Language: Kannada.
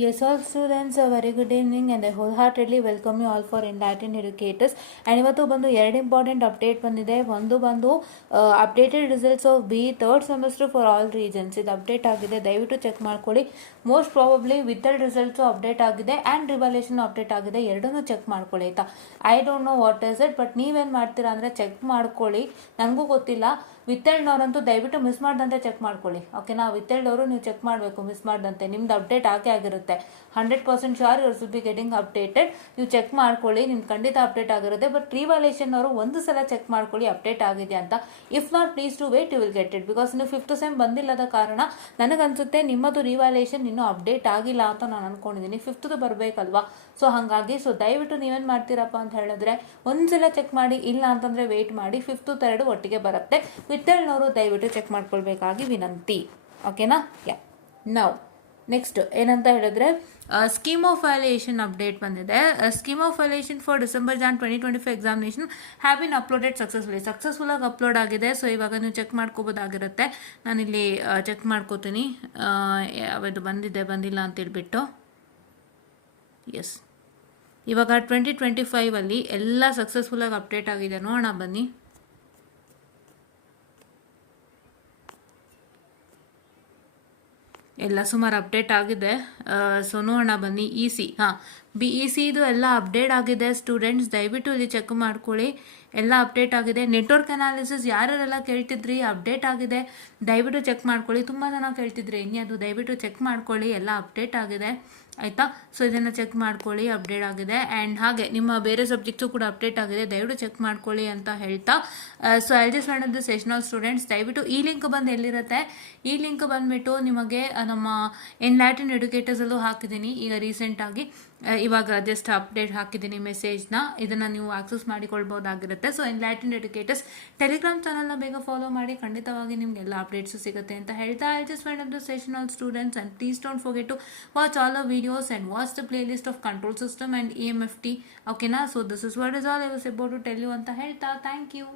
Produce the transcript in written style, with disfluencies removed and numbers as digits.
Yes, all students, a very good evening and I wholeheartedly welcome you all for Enlightened Educators. And ಇವತ್ತು ಬಂದು ಎರಡು ಇಂಪಾರ್ಟೆಂಟ್ ಅಪ್ಡೇಟ್ ಬಂದಿದೆ. ಒಂದು ಬಂದು updated results of B third semester for all regions ಇದು ಅಪ್ಡೇಟ್ ಆಗಿದೆ. ದಯವಿಟ್ಟು ಚೆಕ್ ಮಾಡ್ಕೊಳ್ಳಿ. Most probably withheld results update ಆಗಿದೆ ಆ್ಯಂಡ್ ರಿವಲ್ಯೂಷನ್ ಅಪ್ಡೇಟ್ ಆಗಿದೆ. ಎರಡನ್ನೂ ಚೆಕ್ ಮಾಡ್ಕೊಳ್ಳಿ ಆಯಿತಾ. I don't know what is it, but ನೀವೇನು ಮಾಡ್ತೀರಾ ಅಂದರೆ ಚೆಕ್ ಮಾಡ್ಕೊಳ್ಳಿ. ನನಗೂ ಗೊತ್ತಿಲ್ಲ. ವಿತಲ್ಡ್ನವರಂತೂ ದಯವಿಟ್ಟು ಮಿಸ್ ಮಾಡ್ದಂತೆ ಚೆಕ್ ಮಾಡ್ಕೊಳ್ಳಿ. ಓಕೆನಾ, ವಿತಲ್ಡವರು ನೀವು ಚೆಕ್ ಮಾಡಬೇಕು ಮಿಸ್ ಮಾಡ್ದಂತೆ. ನಿಮ್ದು ಅಪ್ಡೇಟ್ ಆಗಿರುತ್ತೆ. 100% sure your will be getting updated. ನೀವು ಚೆಕ್ ಮಾಡ್ಕೊಳ್ಳಿ, ನಿಮ್ದು ಖಂಡಿತ ಅಪ್ಡೇಟ್ ಆಗಿರುತ್ತೆ. ಬಟ್ ರಿವಾಲ್ಯೂಷನ್ ಅವರು ಒಂದು ಸಲ ಚೆಕ್ ಮಾಡ್ಕೊಳ್ಳಿ ಅಪ್ಡೇಟ್ ಆಗಿದೆ ಅಂತ. If not please to wait, you will get it. Because ನೀವು 5th ಸೆಮ್ ಬಂದಿಲ್ಲದ ಕಾರಣ ನನಗನ್ಸುತ್ತೆ ನಿಮ್ಮದು ರಿವಾಲ್ಯೂಷನ್ ಇನ್ನೂ ಅಪ್ಡೇಟ್ ಆಗಿಲ್ಲ ಅಂತ ನಾನು ಅನ್ಕೊಂಡಿದ್ದೀನಿ. 5th ಬರಬೇಕಲ್ವಾ, ಸೊ ಹಾಗಾಗಿ ದಯವಿಟ್ಟು ನೀವೇನು ಮಾಡ್ತೀರಪ್ಪ ಅಂತ ಹೇಳಿದ್ರೆ ಒಂದ್ಸಲ ಚೆಕ್ ಮಾಡಿ. ಇಲ್ಲ ಅಂತಂದರೆ ವೆಯ್ಟ್ ಮಾಡಿ. 5th 3rd ಒಟ್ಟಿಗೆ ಬರುತ್ತೆ. ವಿತಲ್ಡ್ನವರು ದಯವಿಟ್ಟು ಚೆಕ್ ಮಾಡ್ಕೊಳ್ಬೇಕಾಗಿ ವಿನಂತಿ. ಓಕೆನಾ. ನಾವು ನೆಕ್ಸ್ಟ್ ಏನಂತ ಹೇಳಿದ್ರೆ ಸ್ಕೀಮ್ ಆಫ್ ವ್ಯಾಲ್ಯೂಯೇಷನ್ ಅಪ್ಡೇಟ್ ಬಂದಿದೆ. Scheme of valuation for December Jan 2025 examination have been uploaded ಸಕ್ಸಸ್ಫುಲ್ಲಾಗಿ ಅಪ್ಲೋಡ್ ಆಗಿದೆ. ಸೊ ಇವಾಗ ನೀವು ಚೆಕ್ ಮಾಡ್ಕೋಬೋದಾಗಿರುತ್ತೆ. ನಾನಿಲ್ಲಿ ಚೆಕ್ ಮಾಡ್ಕೋತೀನಿ ಯಾವುದು ಬಂದಿದೆ ಬಂದಿಲ್ಲ ಅಂತೇಳ್ಬಿಟ್ಟು. ಎಸ್, ಇವಾಗ 2025 ಎಲ್ಲ ಸಕ್ಸಸ್ಫುಲ್ಲಾಗಿ ಅಪ್ಡೇಟ್ ಆಗಿದೆ. ನೋಡೋಣ ಬನ್ನಿ. ಎಲ್ಲ ಸುಮಾರು ಅಪ್ಡೇಟ್ ಆಗಿದೆ. ಸೊ ನೋಡೋಣ ಬನ್ನಿ. BEC ಇದು ಎಲ್ಲ ಅಪ್ಡೇಟ್ ಆಗಿದೆ ಸ್ಟೂಡೆಂಟ್ಸ್. ದಯವಿಟ್ಟು ಇಲ್ಲಿ ಚೆಕ್ ಮಾಡ್ಕೊಳ್ಳಿ. ಎಲ್ಲ ಅಪ್ಡೇಟ್ ಆಗಿದೆ. ನೆಟ್ವರ್ಕ್ ಅನಾಲಿಸಿಸ್ ಯಾರೆಲ್ಲ ಕೇಳ್ತಿದ್ರಿ ಅಪ್ಡೇಟ್ ಆಗಿದೆ, ದಯವಿಟ್ಟು ಚೆಕ್ ಮಾಡ್ಕೊಳ್ಳಿ. ತುಂಬ ಜನ ಕೇಳ್ತಿದ್ರಿ ಅದು ದಯವಿಟ್ಟು ಚೆಕ್ ಮಾಡ್ಕೊಳ್ಳಿ. ಎಲ್ಲ ಅಪ್ಡೇಟ್ ಆಗಿದೆ ಆಯಿತಾ. ಸೊ ಇದನ್ನು ಚೆಕ್ ಮಾಡ್ಕೊಳ್ಳಿ, ಅಪ್ಡೇಟ್ ಆಗಿದೆ. ಆ್ಯಂಡ್ ಹಾಗೆ ನಿಮ್ಮ ಬೇರೆ ಸಬ್ಜೆಕ್ಟ್ಸು ಕೂಡ ಅಪ್ಡೇಟ್ ಆಗಿದೆ, ದಯವಿಟ್ಟು ಚೆಕ್ ಮಾಡ್ಕೊಳ್ಳಿ ಅಂತ ಹೇಳ್ತಾ so I just want the sessional students ದಯವಿಟ್ಟು ಈ ಲಿಂಕ್ ಬಂದು ಎಲ್ಲಿರುತ್ತೆ, ಈ ಲಿಂಕ್ ಬಂದುಬಿಟ್ಟು ನಿಮಗೆ ನಮ್ಮ ಎನ್ಲೈಟನ್ ಎಡ್ಯುಕೇಟರ್ಸಲ್ಲೂ ಹಾಕಿದ್ದೀನಿ ಈಗ ರೀಸೆಂಟಾಗಿ. ಇವಾಗ ಜಸ್ಟ್ ಅಪ್ಡೇಟ್ ಹಾಕಿದ್ದೀನಿ ಮೆಸೇಜ್ನ. ಇದನ್ನು ನೀವು ಆಕ್ಸೆಸ್ ಮಾಡಿಕೊಳ್ಬೋದಾಗಿರುತ್ತೆ. ಸೊ ಎನ್ಲೈಟನ್ ಎಡ್ಯುಕೇಟರ್ಸ್ ಟೆಲಿಗ್ರಾಮ್ ಚಾನಲ್ನ ಬೇಗ ಫಾಲೋ ಮಾಡಿ, ಖಂಡಿತವಾಗಿ ನಿಮ್ಗೆ ಎಲ್ಲ ಅಪ್ಡೇಟ್ಸು ಸಿಗುತ್ತೆ ಅಂತ ಹೇಳ್ತಾ I just want the sessional students and please don't forget to watch all the videos and watch the playlist of control system and EMFT. Okay na, so this is what is all I was about to tell you anta helta. Thank you.